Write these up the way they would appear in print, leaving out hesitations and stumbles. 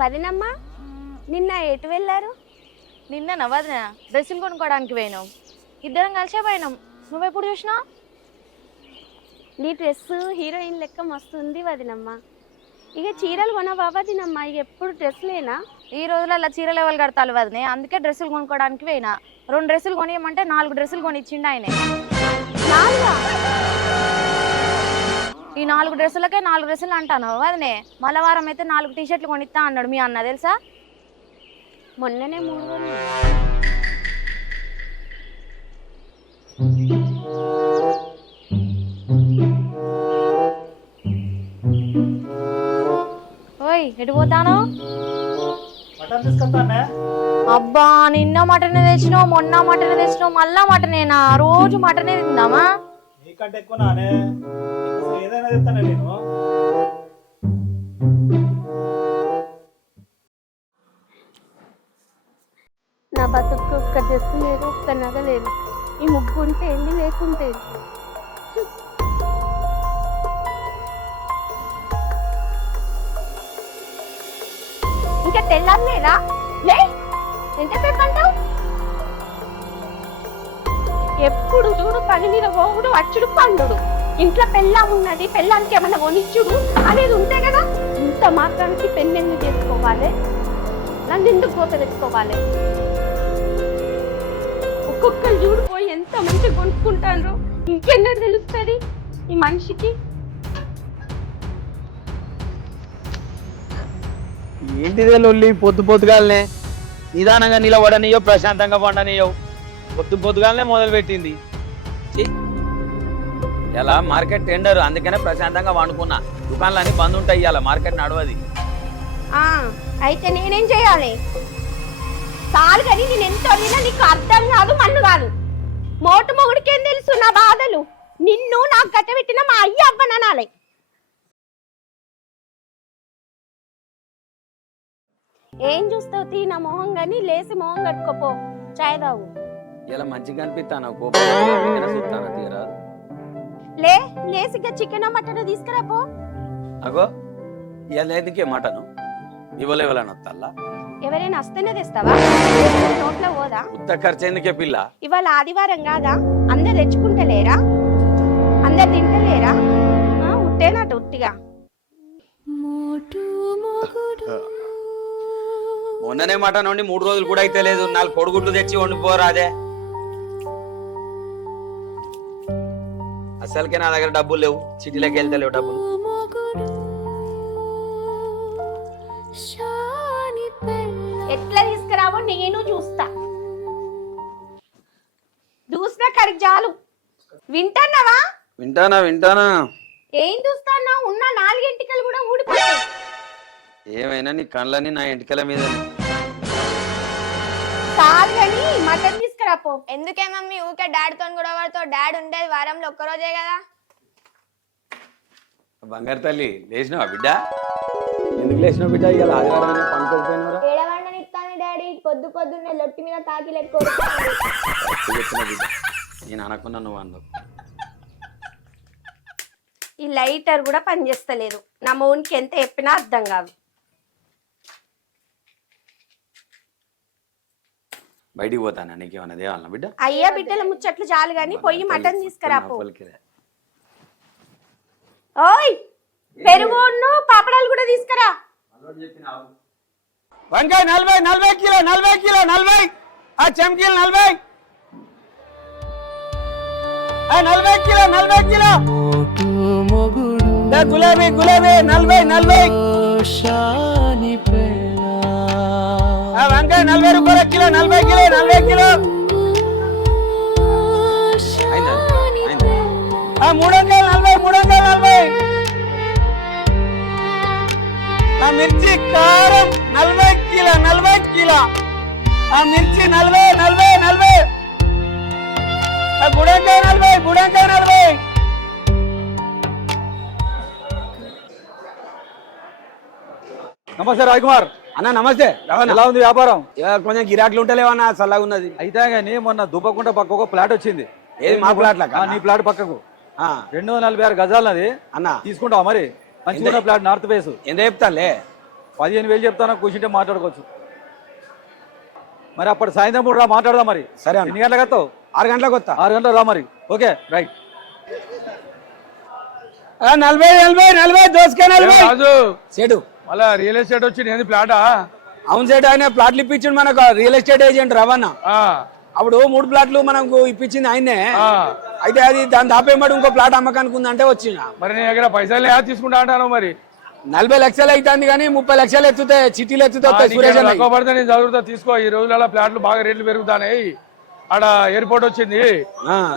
వదినమ్మా నిన్న ఎటు వెళ్ళారు? నిన్న వదిన డ్రెస్సులు కొనుక్కోవడానికి పోయినాం. ఇద్దరం కలిసే పోయినాం. నువ్వెప్పుడు చూసినావు? నీ డ్రెస్ హీరోయిన్ లెక్క మస్తుంది వదినమ్మా. ఇక చీరలు కొనవా వదినమ్మా? ఇక ఎప్పుడు డ్రెస్లేనా? ఈ రోజులలో చీరలు ఎవరు కడతారు వదినే, అందుకే డ్రెస్సులు కొనుక్కోవడానికి పోయినా. 2 డ్రెస్సులు కొనియమంటే 4 డ్రెస్సులు కొనిచ్చిండు ఆయన. ఈ 4 డ్రెస్సులకే 4 డ్రెస్సులు అంటాను వదినే. మళ్ళా వారం అయితే 4 టీషర్ట్లు కొనిస్తా అన్నాడు మీ అన్న, తెలుసా? మొన్ననే 3 రోజులు. ఓయ్ ఎటు పోతాను? అబ్బా నిన్న మటనే తెచ్చినావు, మొన్న మటనే తెచ్చినావు, మళ్ళా మటనేనా? రోజు మటనే తిందామా? నీకంటే ఎక్కువ నానే ఏదైనా తెస్తానే నేను. నా బతుకు ఒక్క డ్రెస్ లేదు, ఒక్క నగ లేదు. ఈ ముగ్గు ఉంటే ఏంది, లేకుంటే ఇంకా తెల్లారలేదా? లే ఎంతసేపు అంటావు? ఎప్పుడు చూడు పని మీద పోగుడు, వచ్చుడు, పండుడు. ఇంట్లో పెళ్ళాం ఉన్నది, పెళ్ళానికి ఏమన్నా కొనిచ్చుడు అనేది ఉంటే కదా. ఇంత మాత్రానికి పెళ్ళెందుకు చేసుకోవాలి? నన్ను ఎందుకు కోత తెచ్చుకోవాలి? ఒక్కొక్కరు చూడిపోయి ఎంత మంచిగా కొనుక్కుంటారు. ఇంకెన్నో తెలుస్తుంది ఈ మనిషికి. ఏంటిదే లొల్లి? పొద్దుగాలనే నిదానంగా నిలబడనియో, ప్రశాంతంగా పండనియో. పొద్దుగాలనే మొదలు పెట్టింది. ఇలా మార్కెట్ టెండర్, అందుకనే ప్రశాంతంగా వండుకున్నా. దుకాణాలన్నీ బంద్ ఉంటాయి, ఇలా మార్కెట్ నడవది. అయితే నేనేం చేయాలి? చాలు కానీ నేను ఎంత అడిగినా నీకు అర్థం కాదు, మన్ను కాదు. మోటు మొగుడికేం తెలుసు నా బాధలు? నిన్ను నాకు గట్టబెట్టిన మా అయ్య అవ్వననాలి. ఏం చూస్తావు? తీ నా మొహం గాని లేసి మొహం కట్టుకోపో, చాయ్ తాగు. ఇలా మంచిగా అనిపిస్తాను, కోపం తీరా. లేసిగా చికెన్ మటన్ తీసుకురాపో. అగో ఇలా ఎందుకే మటను ఇవ్వలేవలని వస్తాలా? ఎవరైనా వస్తేనే తెస్తావా? నోట్లో పోదా? ఉత్త ఖర్చు ఎందుకే పిల్ల? ఇవాళ ఆదివారం కాదా? అందరు తెచ్చుకుంటలేరా? అందరు తింటలేరా? ఉట్టేనట ఉట్టిగా. మొన్ననే మటన్ వండి 3 రోజులు కూడా అయితే లేదు. 4 కొడుగుడ్లు తెచ్చి వండిపోరాదే. అసలుకే నా దగ్గర డబ్బులు లేవు, సిటీలోకి వెళ్తలేవు డబ్బులు. ఎట్లా తీసుకురావో నేను చూస్తా. చూసినా కడికి చాలు. వింటాన్నావా? వింటానా. ఏం చూస్తానా? ఉన్న 4 ఎంటికలు కూడా ఊడిపోయాయి. ఏమైనా నీ కళ్ళని నా ఎంటికల మీద. చాలు కానీ మటన్ తీసుకురాపో. ఎందుకే మమ్మీ ఊకే డాడీతో కూడా వాడితో? డాడీ ఉండేది వారంలో ఒక్కరోజే కదా. బంగారు తల్లి, లేచినావా బిడ్డ? ఎందుకు లేచినావు బిడ్డ? ఇవాళ ఆదివారం పండుకోకపోయినవరా? ఏడవండని ఇస్తాను డాడీ, పొద్దున్నే లొట్టి మీద తాకి లెక్క. నేను అనకున్నా, నువ్వు అన్నావు. ఈ లైటర్ కూడా పనిచేస్తలేదు. నా మౌనికి ఎంత చెప్పినా అర్థం కాదు. బయటికి పోతానా? నీకేమన్నా దేవాలన్నా బిడ్డ? అయ్యా బిడ్డల ముచ్చట్లు చాలు గాని పోయి మటన్ తీసుకురాపో. ఓయ్ పెరుగును పాపడాలు కూడా తీసుకురా. వంకాయ 40 కిలో, 40 ఆ చెంకీలు 40 కిలో. గులాబీ 40 వంకాయ 40 రూపాయల కిలో, 40 కిలో. 340. మిర్చి కారం 40 కిలో. మిర్చి 40. బుడంకాయ 40. నమస్తే రాజ్కుమార్ అన్న. నమస్తే. ఎలా ఉంది వ్యాపారం? కొంచెం గిరాకులు ఉంటలేవన్నా, చల్లగా ఉన్నది. అయితే కానీ మొన్న దుబ్బకుంట పక్క ఒక ప్లాట్ వచ్చింది. ఏది మా ప్లాట్? నీ ప్లాట్ పక్కకు 246 గజాలది అన్న. తీసుకుంటావా మరి? మంచిగా ప్లాట్, నార్త్ ఫేస్. ఎంత చెప్తాలే? 15,000 చెప్తాను, కూర్చుంటే మాట్లాడుకోవచ్చు. మరి అప్పుడు సాయంత్రం పూట రా, మాట్లాడదాం. మరి సరే అన్న. ఎన్ని గంటలకు వస్తావు? 6 గంటలకు వస్తా. 6 గంటలకు రా మరి. Okay right. 40 దోసుకే 40. రాజు సేటు మళ్ళా రియల్ ఎస్టేట్ వచ్చింది ఏంది ప్లాటా? అవును సేటు, ఆయన ప్లాట్లు ఇప్పించిండు మనకు, రియల్ ఎస్టేట్ ఏజెంట్ రవాణా. ఆ, అప్పుడు 3 ప్లాట్లు మనకు ఇప్పించింది ఆయనే. ఆ. అయితే అది దాని దాపేయమడు ఇంకో ప్లాట్ అమ్మకానికి ఉందంటే వచ్చిన. మరి నీ దగ్గర పైసలు ఏదో తీసుకుంటా అంటాను. మరి 40 లక్షలు అవుతుంది కానీ 30 లక్షలు ఎత్తుతే చిట్టీలు ఎత్తుతే సురేష్ అన్న. తక్కువ పడితే నేను చదువుతా తీసుకో. ఈ రోజులలో ప్లాట్లు బాగా రేట్లు పెరుగుతాయి. ఆడ ఎయిర్పోర్ట్ వచ్చింది,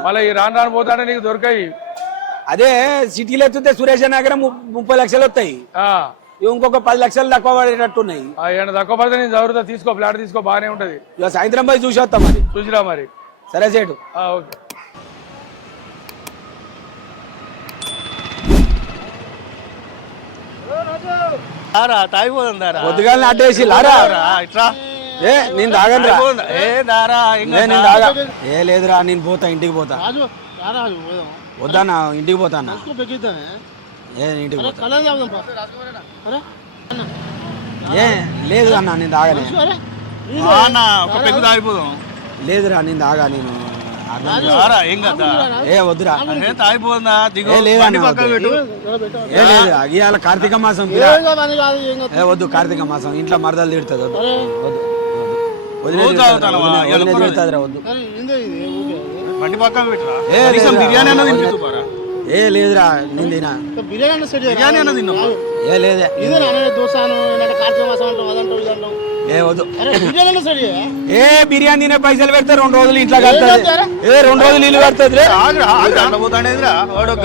మళ్ళీ ఈ రాను రాను పోతానే నీకు దొరకాయి. అదే సిటీలు ఎత్తుతే సురేష్ అన్న దగ్గర 30 లక్షలు వస్తాయి. ఇంకొక 10 లక్షలు తక్కువ పడేటట్టున్నాయి. ఏమన్నా తక్కువ పడితే నేను చదువుతా తీసుకో, ప్లాట్ తీసుకో, బాగానే ఉంటది. ఇక సాయంత్రం పోయి చూసి వస్తాం మరి. చూసిరా మరి. సరే సేటు. ఓకే. పొద్దుగాలని అడ్డేసి లారా. ఏ నేను తాగను రా. నేను తాగా. ఏ లేదురా, నేను పోతా, ఇంటికి పోతా. వద్దానా, ఇంటికి పోతానా. ఏ ఇంటికి పోతా. ఏ లేదు అన్న, నేను తాగలే. లేదురా, నేను తాగా. నేను ఏ వద్దురా. ఏ లేదన్నా, ఏ లేదు. ఇవాళ కార్తీక మాసం. ఏ వద్దు, కార్తీక మాసం ఇంట్లో మరదలు తిడుతుంది. వద్దు వద్దు. వదిలేదు తిడుతుందిరా, వద్దు. ఏ లేదురా, నేను తినా. ఏ లేదే. ఏ వద్దు. ఏ బిర్యానీ తినే పైసలు పెడితే 2 రోజులు ఇంట్లో కలుతుంది. ఏ 2 రోజులు ఇల్లు కడుతుంది.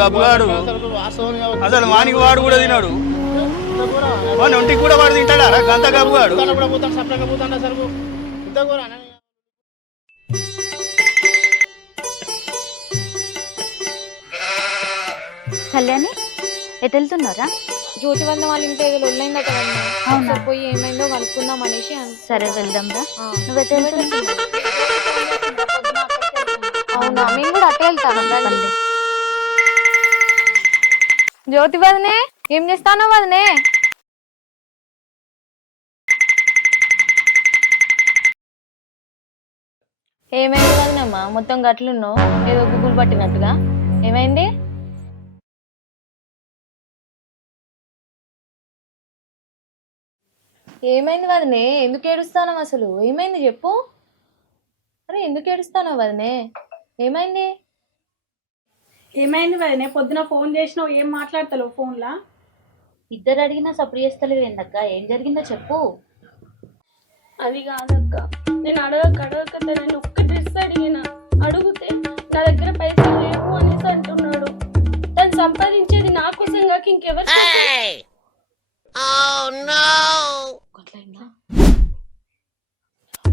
గబ్బుగాడు అసలు వానికి వాడు కూడా తినాడు, వాని ఒంటికి కూడా వాడు తింటాడా గంత గబ్బుగాడు. కళ్యాణి ఎటు వెళ్తున్నారా? జ్యోతి వల్ల వాళ్ళ ఇంట్లో ఏదో లొల్లైందట కదా, ఒకసారి పోయి ఏమైందో కనుక్కుందాం అనేసి. సరే వెళ్దాం రా. నువ్వెటు వెళ్తున్నావు? అవునా, మేము కూడా అట్టే వెళ్తాను. జ్యోతి వదనే, ఏం చేస్తానో వదనే? ఏమైంది వదినమ్మా, మొత్తం గట్లున్నావు, ఏదో గుగ్గులు పట్టినట్టుగా. ఏమైంది? ఏమైంది వదినే, ఎందుకు ఏడుస్తాను అసలు? ఏమైంది చెప్పు. అరే ఎందుకు ఏడుస్తాను వదినే, ఏమైంది? ఏమైంది వదినే, పొద్దున ఫోన్ చేసినావు, ఏం మాట్లాడతావు ఫోన్లా? ఇద్దరు అడిగినా సప్పుడు చేస్తలేవు ఏందక్క? ఏం జరిగిందో చెప్పు. అది కాదక్క, నేను అడగక నేను ఒక్క డ్రెస్ అడిగిన, అడిగితే నా దగ్గర పైసలు లేవు అనేసి అంటున్నాడు. తను సంపాదించేది నా కోసం కాక ఇంకెవరు?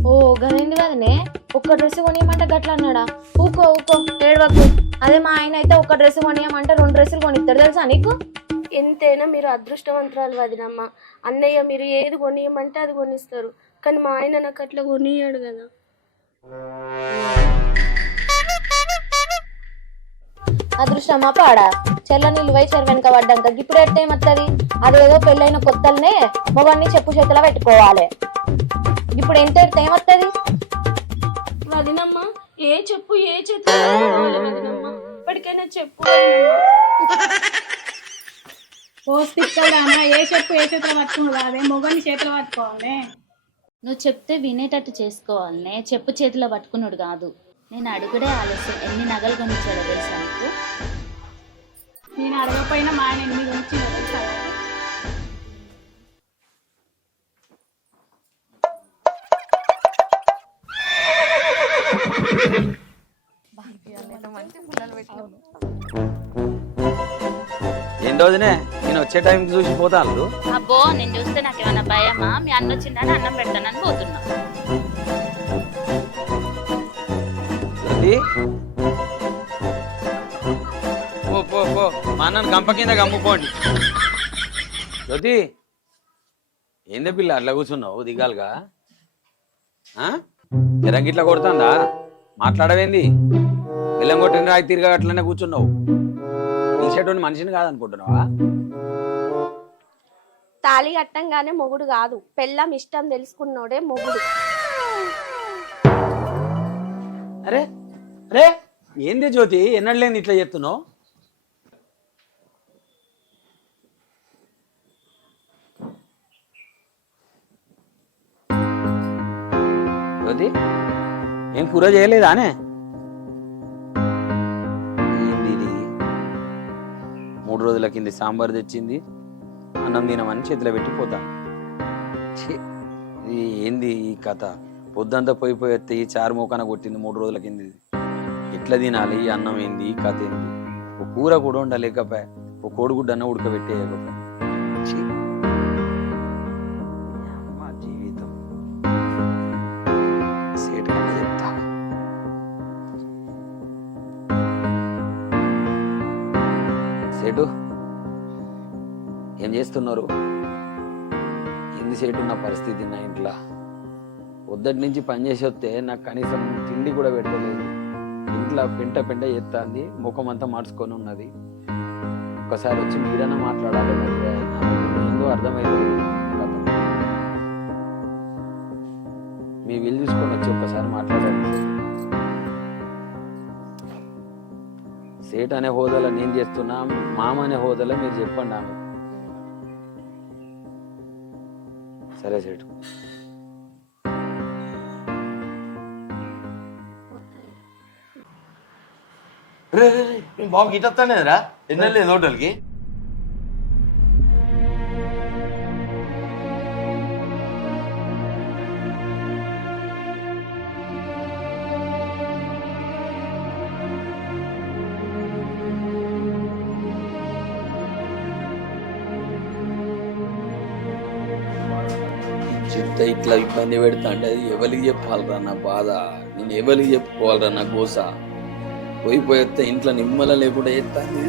ఓ గదేంది వదినే, ఒక్క డ్రెస్ కొనియమంటే గట్లా అన్నాడా? ఊకో ఊకో, ఏడవకు. అదే మా ఆయన అయితే ఒక్క డ్రెస్ కొనియమంటే 2 డ్రెస్సులు కొనిస్తారు తెలుసా నీకు? ఎంతైనా మీరు అదృష్టవంతురాలు వదినమ్మ. అన్నయ్య మీరు ఏది కొనియమంటే అది కొనిస్తారు, కానీ మా ఆయన నాకు అట్లా కొనియాడు కదా. అదృష్టమా పాడా? చెల్ల నీళ్ళు వై చెరు వెనక పడ్డాక ఇప్పుడు ఎట్టేమత్తది? అదేదో పెళ్ళైన కొత్తల్నే మొగన్ని చెప్పు చేతిలో పెట్టుకోవాలి. ఇప్పుడు ఎంత ఎడితే ఏమత్తది వదినమ్మ? ఏ చెప్పు ఏ చేతిలో వదినమ్మ, ఇప్పటికైనా చెప్పు. ఏ చెప్పు ఏ చేతిలో పట్టుకున్నాడు, అదే మొగని చేతిలో పట్టుకోవాలి. నువ్వు చెప్తే వినేటట్టు చేసుకోవాలనే, చెప్పు చేతిలో పట్టుకున్నాడు కాదు. నేను అడుగుడే ఆలస్యం. ఎన్ని నగలు కొనిచ్చాడో తెలుసా నీకు? నేను అడగపోయినా మా ఆయన 8 కొనిచ్చిండు తెలుసా? ఏం రోజునే నేను వచ్చే టైంకి చూసి పోతాను. అబ్బో నేను చూస్తే నాకేమన్నా భయమా? మీ అన్న వచ్చిందని అన్నం పెడతానని పోతున్నా. పో మా అన్నను గంప కింద గమ్ముకోండి. జ్యోతి ఏందే పిల్ల అట్లా కూర్చున్నావు దిగాలుగా? ఎరంగిట్లా కొడుతుందా? మాట్లాడవేంది? బెల్లం కొట్టిన రాయి తిరిగా అట్లనే కూర్చున్నావు. పిలిచేటువంటి మనిషిని కాదనుకుంటున్నావా? తాళి కట్టంగానే మొగుడు కాదు, పెళ్ళం ఇష్టం తెలుసుకున్నోడే మొగుడు. అరే అరే ఏంది జ్యోతి ఎన్నడలేని ఇట్లా చెప్తున్నావు? జ్యోతి ఏం కూర చేయలేదానే? ఏంది ఇది? 3 రోజుల కింద సాంబార్ తెచ్చింది, అన్నం తినమని చేతిలో పెట్టిపోతా. ఏంది ఈ కథ? పొద్దంతా పోయిపోయి వస్తే ఈ చారు మోకాన కొట్టింది 3 రోజుల కింద. ఎట్లా తినాలి? ఈ అన్నం ఏంది? ఈ కథ ఏంది? ఒక కూర కూడా ఉండలేకపోయా, ఒక కోడిగుడ్డన్న ఉడకబెట్టేయకపోయా. జీవితం సేటు కన్నా చెప్తా. సేటు ఏం చేస్తున్నారు? ఏంది సేటు నా పరిస్థితి? నా ఇంట్లో పొద్దుటి నుంచి పని చేసి వస్తే నాకు కనీసం తిండి కూడా పెట్టలేదు. ఇంట్లో పెంట ఎత్తాంది, ముఖం అంతా మార్చుకొని ఉన్నది. ఒక్కసారి వచ్చి మీరన్నా మాట్లాడాలి. మరి ఏందో అర్థమైంది. మీ వీలు తీసుకొని వచ్చి ఒక్కసారి మాట్లాడండి. సేట్ అనే హోదాలో నేను చేస్తున్నా, మామ అనే హోదాలో మీరు చెప్పండి ఆమె. సరే సేటు. రే బాబు గిట్టేరా ఎన్నెళ్ళలేదు హోటల్కి. చిత్త ఇట్లా ఇబ్బంది పెడతా అంటే అది ఎవరికి చెప్పాలరా నా బాధ? నేను ఎవరికి చెప్పుకోవాలరా నా గోస? పోయిపోతే ఇంట్లో నిమ్మల లేకుండా ఎత్తాంది.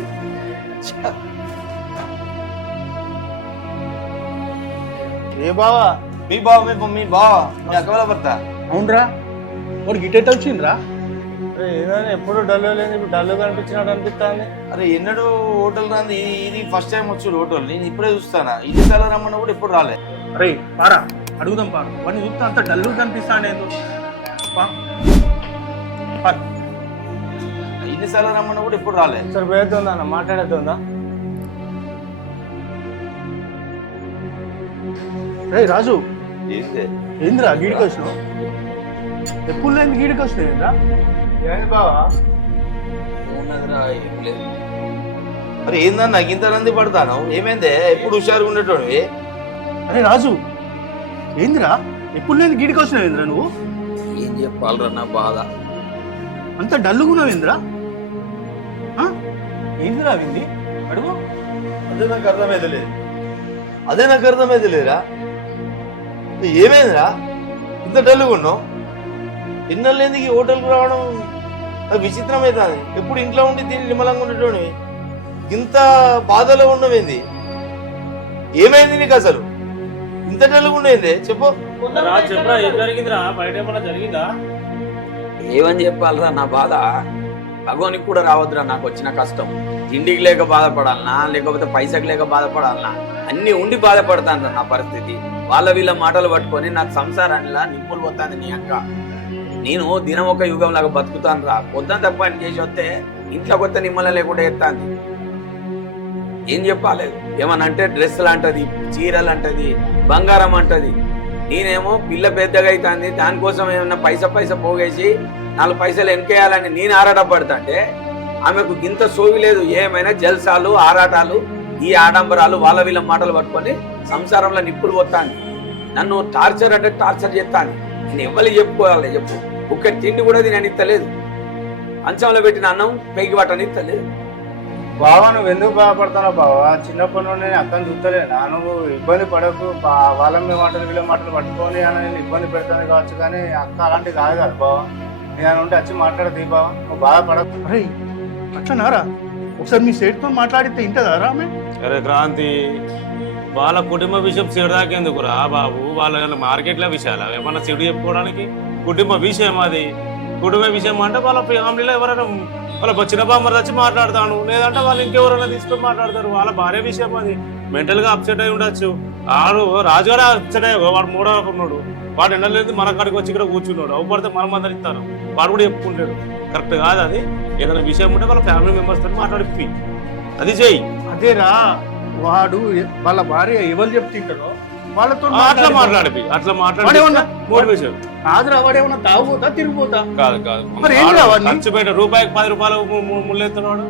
ఏ బావా? మీ బావ మీ బావ మీ అక్కల భర్త. అవునరా, వాడు గిట్టెట్ వచ్చిండ్రా? ఏదైనా ఎప్పుడు డల్ లేదు, ఇప్పుడు డల్ కనిపించినట్టు అనిపిస్తుంది. అరే ఎన్నడూ హోటల్ రాంది, ఇది ఫస్ట్ టైం వచ్చాడు హోటల్. నేను ఇప్పుడే చూస్తానా, ఇన్నిసార్లు రమ్మన్నా కూడా ఎప్పుడు రాలే. అరే పారా, అడుగుదాం పారా. వాడిని చూస్తే అంత డల్ కనిపిస్తాను. ఇన్నిసార్లు రమ్మన్నా కూడా ఎప్పుడు రాలే. సరే పోయేద్దా అన్న, మాట్లాడేద్దా? రే రాజు, ఏందిరా గీడికి వచ్చినావు? ఎప్పుడు లేని గీడికి వచ్చినాయింద్రా? ఏంది బావా? ఏం లేదు. అరే ఏందన్నా ఇంత రంది పడతాను? ఏమైందే? ఎప్పుడు హుషారుగా ఉండేటోడివి. అరే రాజు, ఏందిరా ఎప్పుడు లేని గీడికి వచ్చినావు? ఏంద్రా నువ్వు? ఏం చెప్పాలరా నా బాధ? అంత డల్లుగున్నావు ఏంద్రా? ఏందిరా వింది? అడుగు. అదే నాకు అర్థమైతే లేదురా. ఏమైందిరా ఇంత డల్లుగా ఉన్నావు? ఎన్నెళ్ళేంది ఈ హోటల్కి రావడం అది విచిత్రమవుతుంది. ఎప్పుడు ఇంట్లో ఉండి తిని నిమ్మలంగా ఉండేటోని ఇంత బాధలో ఉన్నవేంది? ఏమైంది నీకు అసలు? ఇంత డల్లుగా ఉండేది చెప్పు. ఏమని చెప్పాలరా నా బాధ? భగవానికి కూడా రావద్దురా నాకు వచ్చిన కష్టం. తిండికి లేక బాధపడాలనా, లేకపోతే పైసకి లేక బాధపడాలనా? అన్ని ఉండి బాధపడతాను నా పరిస్థితి. వాళ్ళ వీళ్ళ మాటలు పట్టుకొని నాకు సంసారానిలా నిప్పులు పోతాను నీ అక్క. నేను దినం ఒక యుగం లాగా బతుకుతాను రా. పొద్దున తప్ప అని చేసి వస్తే ఇంట్లో కొత్త నిమ్మల లేకుండా ఎత్తాను. ఏం చెప్పాలి? ఏమనంటే డ్రెస్సులు అంటది, చీరలు అంటది, బంగారం అంటది. నేనేమో పిల్ల పెద్దగా అవుతుంది, దానికోసం ఏమన్నా పైసా పోగేసి 4 పైసలు వెనకేయాలని నేను ఆరాటపడతా అంటే ఆమెకు ఇంత సోవి లేదు. ఏమైనా జల్సాలు, ఆరాటాలు, ఈ ఆడంబరాలు, వాళ్ళ వీళ్ళ మాటలు పట్టుకొని సంసారంలో నిప్పులు పోతాను. నన్ను టార్చర్ అంటే టార్చర్ చేస్తాను. నేను ఎవరికి చెప్పుకోవాలి చెప్పు? ఒక్క తిండి కూడా నేను ఇస్తలేదు. అంచంలో పెట్టిన అన్నం పైకి పట్టని ఇస్తలేదు. బావా నువ్వు ఎందుకు బాధపడతావు బావా? చిన్నప్పటి నుండి నేను అక్కని చూస్తలేనా? నువ్వు ఇబ్బంది పడకు. వాళ్ళ మీద మాటలు వీళ్ళ మాటలు పట్టుకొని అని నేను ఇబ్బంది పెడతాను కావచ్చు, కానీ అక్క అలాంటివి కాదు కదా బావా. నేను ఉంటే వచ్చి మాట్లాడదు బావా, నువ్వు బాధపడకు. అరే అట్లనారా? ఒకసారి మీ సేట్తో మాట్లాడితే ఇంటదారా ఆమె? అరే క్రాంతి, వాళ్ళ కుటుంబ విషయం చెడు దాకేందుకురా బాబు? వాళ్ళ మార్కెట్ల విషయాలు ఏమన్నా చెడు చెప్పుకోవడానికి? కుటుంబ విషయం అది. కుటుంబ విషయం అంటే వాళ్ళ ఫ్యామిలీలో ఎవరైనా వాళ్ళ చిన్న బామ్మర్ వచ్చి మాట్లాడతాను, లేదంటే వాళ్ళు ఇంకెవరైనా తీసుకొని మాట్లాడతారు. వాళ్ళ భార్య విషయం అది. మెంటల్గా అప్సెట్ అయి ఉండొచ్చు. ఆడు రాజుగారు వచ్చాడే వాడు మూడో ఉన్నాడు, వాడు ఎండలేదు మన కాడికి వచ్చి ఇక్కడ కూర్చున్నాడు, అవ్వబడితే మనం అందరు ఇస్తాను, వాడు కూడా చెప్పుకుంటాడు. కరెక్ట్ కాదు అది. ఏదైనా విషయం ఉంటే వాళ్ళ ఫ్యామిలీ మెంబర్స్ తోటి మాట్లాడి అది చెయ్యి. అదేరా వాడు వాళ్ళ భార్య ఎవరు చెప్తుంటాడో వాళ్ళతో అట్లా మాట్లాడిపి, అట్లా మాట్లాడి మోటివేషన్ కాదురా. వాడేమన్నా తాగుపోతా తిరిగిపోతా? కాదు కాదు, మరి ఏం కావాలి? ఖర్చు పెట్ట రూపాయికి 10 రూపాయలు ముళ్ళెత్తున్నాడు.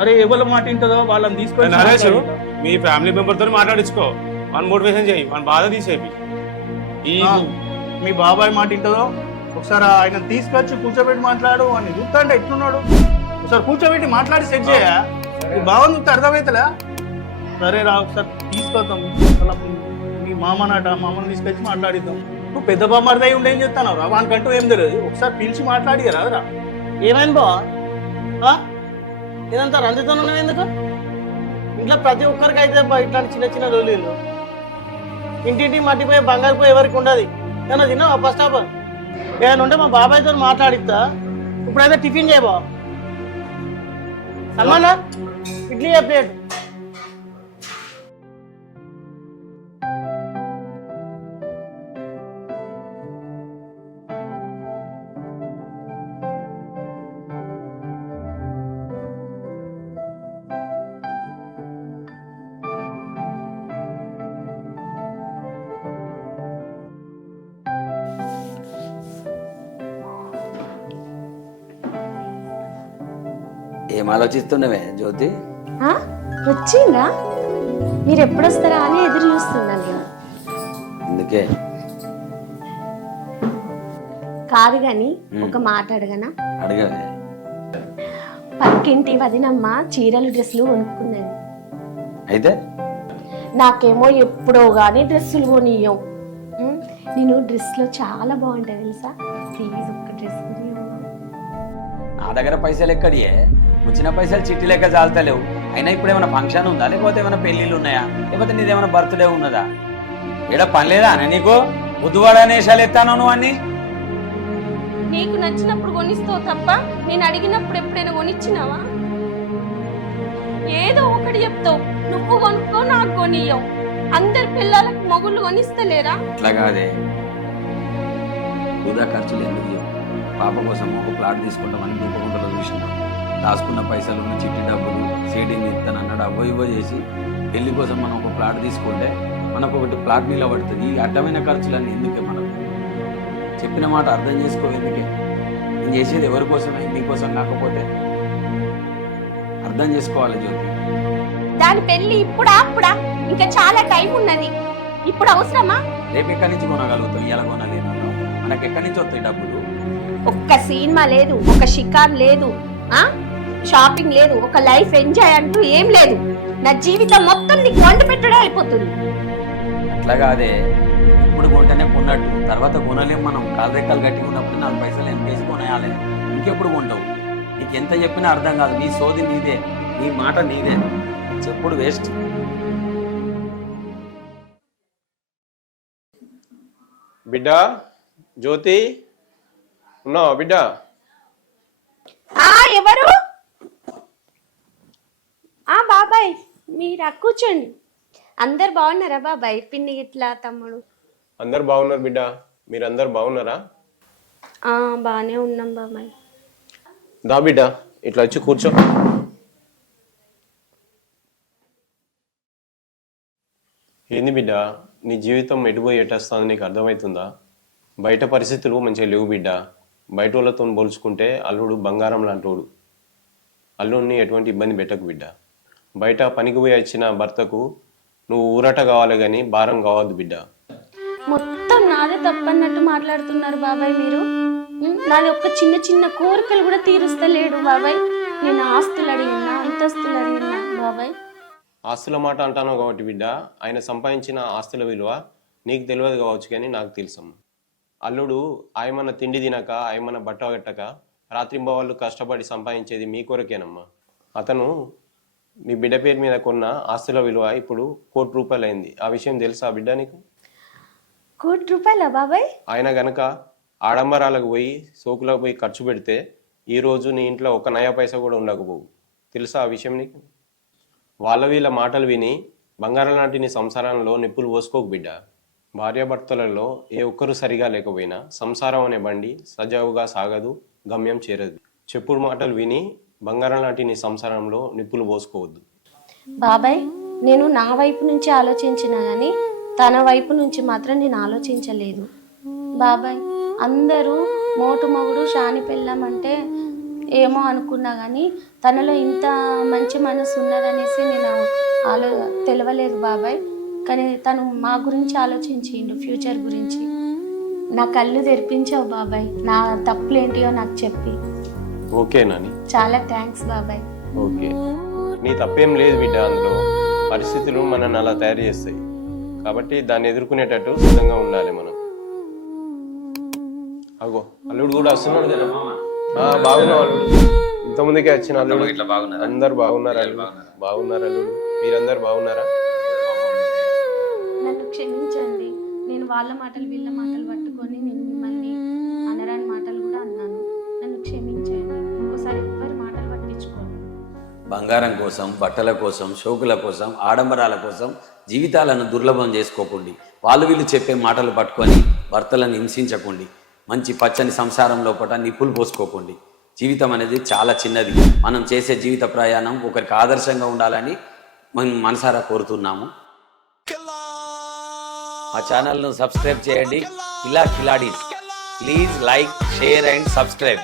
అరే ఎవరి మాట వింటుందో వాళ్ళని తీసుకొని నరేష్ మీ ఫ్యామిలీ మెంబర్ తో మాట్లాడించుకో, మన మోటివేషన్ చేయి, మన బాధ తీసేవి. ఈ మీ బాబాయ్ మాట వింటుందో ఒకసారి ఆయన తీసుకొచ్చి కూర్చోబెట్టి మాట్లాడు అని చూస్తా అంటే ఎట్లున్నాడు. ఒకసారి కూర్చోబెట్టి మాట్లాడి సెట్ చేయ. బాగుంది చూస్తే అర్థమవుతలే. సరే రా ఒకసారి తీసుకొద్దాం. మీ మామనట, మామని తీసుకొచ్చి మాట్లాడిద్దాం. నువ్వు పెద్ద బామ్మర్దై ఉండి ఏం చెప్తాను రా, వానికంటూ ఏం తెలియదు. ఒకసారి పిలిచి మాట్లాడి రాదురా. ఏమైంది బావా, ఇదంతా రంజితో ఉన్నావు ఎందుకు? ఇంట్లో ప్రతి ఒక్కరికి అయితే ఇట్లాంటి చిన్న చిన్న రోజులు ఇంటింటి మట్టిపోయి బంగారు పోయి ఎవరికి ఉండదు. ఏమన్నా తిన్నావా ఫస్ట్ ఆఫ్ ఆల్? ఏమైనా ఉంటే మా బాబాయ్తో మాట్లాడిస్తా. ఇప్పుడైతే టిఫిన్ చేయబా. సల్మానా ఇడ్లీ ప్లేట్. ఏం ఆలోచిస్తున్నావే జ్యోతి? వచ్చిందా? మీరు ఎప్పుడు వస్తారా అని ఎదురు చూస్తున్నాను నేను. అందుకే కాదు గాని ఒక మాట అడగనా? అడగవే. పక్కింటి వదినమ్మ చీరలు డ్రెస్సులు కొనుక్కున్నది. అయితే నాకేమో ఎప్పుడో గానీ డ్రెస్సులు కొనియ్యం. నేను డ్రెస్లో చాలా బాగుంటాయి తెలుసా. ప్లీజ్ ఒక్క డ్రెస్ నా దగ్గర పైసలు ఎక్కడియే? వచ్చిన పైసలు చిట్టి లెక్క చాలుతలేవు. అయినా ఇప్పుడు ఏమైనా ఫంక్షన్ ఉందా, లేకపోతే ఏమైనా పెళ్ళిళ్ళు ఉన్నాయా, లేకపోతే నీదేమైనా బర్త్డే ఉన్నదా? ఏడా పని లేదా అని నీకు? బుద్ధువాడనేషాలు ఎత్తాను నువ్వు అన్ని. నీకు నచ్చినప్పుడు కొనిస్తావు తప్ప నేను అడిగినప్పుడు ఎప్పుడైనా కొనిచ్చినావా? ఏదో ఒకటి చెప్తావు, నువ్వు కొనుక్కో నాకు కొనియ్యవు. అందరి పిల్లలకు మొగుళ్ళు కొనిస్తలేరా? అట్లా కాదే, వృధా ఖర్చులు ఎందుకు చెప్పు. పాప కోసం ఒక ప్లాట్ తీసుకుంటామని రూపగుంటలో చూసినాం. దాచుకున్న పైసలు, చిట్టి డబ్బులు, సీడింగ్ ఇస్తాను అన్నాడు, అవో ఇవో చేసి పెళ్లి కోసం మనం ఒక ప్లాట్ తీసుకుంటే మనకు ఒకటి ప్లాట్ నిలబడుతుంది. ఈ అడ్డమైన ఖర్చులన్నీ ఎందుకే? మనకు చెప్పిన మాట అర్థం చేసుకో. ఎందుకే నేను చేసేది ఎవరి కోసమే, నీకోసం కాకపోతే అర్థం చేసుకోవాలి జ్యోతి. దాని పెళ్లి ఇప్పుడా అప్పుడా? ఇంకా చాలా టైం ఉన్నది. ఇప్పుడు అవసరమా? రేపు ఎక్కడి నుంచి కొనగలుగుతాం? ఇలా కొనలేదు. మనకు ఎక్కడి నుంచి వస్తాయి డబ్బులు? ఒక్క సినిమా లేదు, ఒక షికార్ లేదు, షాపింగ్ లేదు, ఒక లైఫ్ ఎంజాయ్ అంటూ ఏం లేదు. నా జీవితం మొత్తం నీకు వండి పెట్టడం అయిపోతుంది. అట్లా కాదే, ఇప్పుడు కొంటేనే కొన్నట్టు, తర్వాత కొనలేము. మనం కాలు రెక్కలు గట్టి ఉన్నప్పుడు 4 పైసలు ఎంపేసి కొనేయాలి. ఇంకెప్పుడు కొంటావు? నీకు ఎంత చెప్పినా అర్థం కాదు. నీ సోది నీదే, నీ మాట నీదే, చెప్పుడు వేస్ట్. బిడ్డ జ్యోతి ఉన్నావా బిడ్డ? ఎవరు? బాబాయ్ మీరు కూర్చోండి. అందరు బాగున్నారా బాబాయ్? పిన్ని ఇట్లా తమ్ముడు అందరు బాగున్నారు బిడ్డ. మీరందరు బాగున్నారా? బాగానే ఉన్నాం బాబాయ్. దా బిడ్డ ఇట్లా వచ్చి కూర్చో. ఏంది బిడ్డ, నీ జీవితం ఎటుపోయి ఎట్టేస్తుంది నీకు అర్థమవుతుందా? బయట పరిస్థితులు మంచిగా లేవు బిడ్డ. బయట వాళ్ళతో పోల్చుకుంటే అల్లుడు బంగారం లాంటోడు. అల్లుడిని ఎటువంటి ఇబ్బంది పెట్టకు బిడ్డ. బయట పనికి పోయి వచ్చిన భర్తకు నువ్వు ఊరట కావాలి కానీ భారం కావద్దు బిడ్డ. మొత్తం నాదే తప్పన్నట్టు మాట్లాడుతున్నారు బాబాయ్ మీరు. నాది ఒక చిన్న చిన్న కోరికలు కూడా తీరుస్తలేడు బాబాయ్. నేను ఆస్తులు అడిగినా, అంతస్తులు అడిగినా బాబాయ్. ఆస్తుల మాట అంటాను కాబట్టి బిడ్డ, ఆయన సంపాదించిన ఆస్తుల విలువ నీకు తెలియదు కావచ్చు కానీ నాకు తెలుసమ్మ. అల్లుడు ఆయమన్న తిండి తినక, ఆయమన్న బట్ట కట్టక రాత్రింబవాళ్ళు కష్టపడి సంపాదించేది మీ కొరకేనమ్మా. అతను మీ బిడ్డ పేరు మీద కొన్న ఆస్తుల విలువ ఇప్పుడు ₹1,00,00,000 అయింది. ఆ విషయం తెలుసా బిడ్డ నీకు? ₹1,00,00,000 బాబాయ్? ఆయన గనక ఆడంబరాలకు పోయి సోకులకు పోయి ఖర్చు పెడితే ఈరోజు నీ ఇంట్లో ఒక నయా పైసా కూడా ఉండకపోవు. తెలుసా ఆ విషయం నీకు? వాళ్ళ వీళ్ళ మాటలు విని బంగారం లాంటి నీ సంసారంలో నిప్పులు పోసుకోకు బిడ్డ. భార్యాభర్తలలో ఏ ఒక్కరు సరిగా లేకపోయినా సంసారం అనే బండి సజావుగా సాగదు, గమ్యం చేరదు. చెప్పుడు మాటలు విని బంగారం లాంటి నీ సంసారంలో నిప్పులు పోసుకోవద్దు. బాబాయ్, నేను నా వైపు నుంచి ఆలోచించిన కానీ తన వైపు నుంచి మాత్రం నేను ఆలోచించలేదు. బాబాయ్, అందరూ మోటు మొగుడు శాని పెళ్ళం అంటే ఏమో అనుకున్నా కానీ తనలో ఇంత మంచి మనసు ఉన్నదనేసి నేను తెలియలేదు బాబాయ్. కానీ తను మా గురించి ఆలోచించిండు, ఫ్యూచర్ గురించి. నా కళ్ళు తెరిపించావు బాబాయ్, నా తప్పులేంటియో నాకు చెప్పి. ఓకేనాని? చాలా థ్యాంక్స్ బాబాయ్. ఓకే, నీ తప్పేం లేదు బిడ్డ. అందులో పరిస్థితులు మనల్ని అలా తయారు చేస్తాయి కాబట్టి దాన్ని ఎదుర్కొనేటట్టు సిద్ధంగా ఉండాలి మనం. అగో అల్లుడు కూడా వస్తున్నాడు కదా. బాగున్నావు అల్లుడు? ఇంతమందికి వచ్చిన అల్లుడు అందరు బాగున్నారు అల్లుడు? బాగున్నారు అల్లుడు, మీరందరు బాగున్నారా? నన్ను క్షమించండి, నేను వాళ్ళ మాటలు వీళ్ళ మాటలు పట్టుకొని నేను మిమ్మల్ని అనరాని మాటలు కూడా అన్నాను. నన్ను క్షమించండి, ఇంకోసారి ఎవ్వరి మాటలు పట్టించుకోండి. బంగారం కోసం, బట్టల కోసం, షోకుల కోసం, ఆడంబరాల కోసం జీవితాలను దుర్లభం చేసుకోకండి. వాళ్ళు వీళ్ళు చెప్పే మాటలు పట్టుకొని భర్తలను హింసించకండి. మంచి పచ్చని సంసారం లోపల నిప్పులు పోసుకోకండి. జీవితం అనేది చాలా చిన్నది. మనం చేసే జీవిత ప్రయాణం ఒకరికి ఆదర్శంగా ఉండాలని మనం మనసారా కోరుతున్నాము. మా ఛానల్ను సబ్స్క్రైబ్ చేయండి. కిలా కిలాడీస్. Please like, share and subscribe.